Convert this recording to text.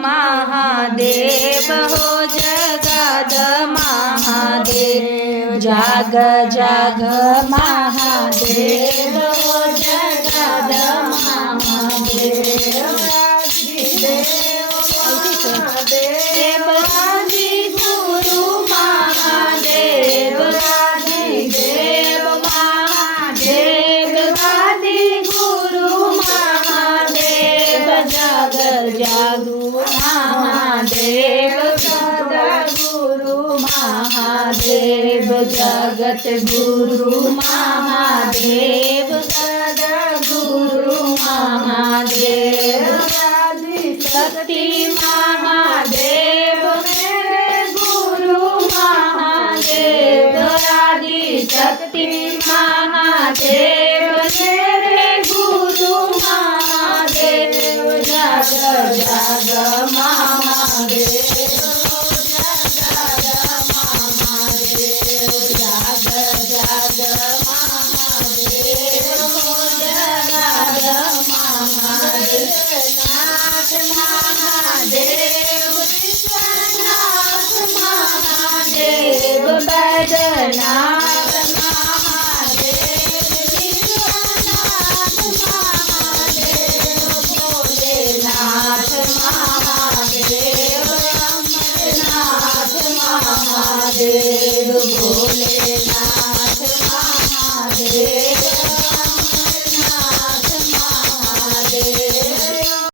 महादेव हो जगद महादेव, जाग जाग महादेव हो जगद महादेव। देव आदि गुरु महादेव, आदिदेव महादेव, आदि गुरु महादेव, जागर जागु महादेव, सदगुरु महादेव, जगत गुरु महादेव, सदगुरु महादेव, आदिशक्ति महादेव, मेरे गुरु महादेव, आदिशक्ति महादेव, मेरे गुरु महादेव, जग जग महादेव, नाथ महादेव, विश्वनाथ महादेव, बैद्यनाथ महादेव, विश्वनाथ महादेव, भोलेनाथ महादेव, अमरनाथ महादेव, भोलेनाथ महादेव।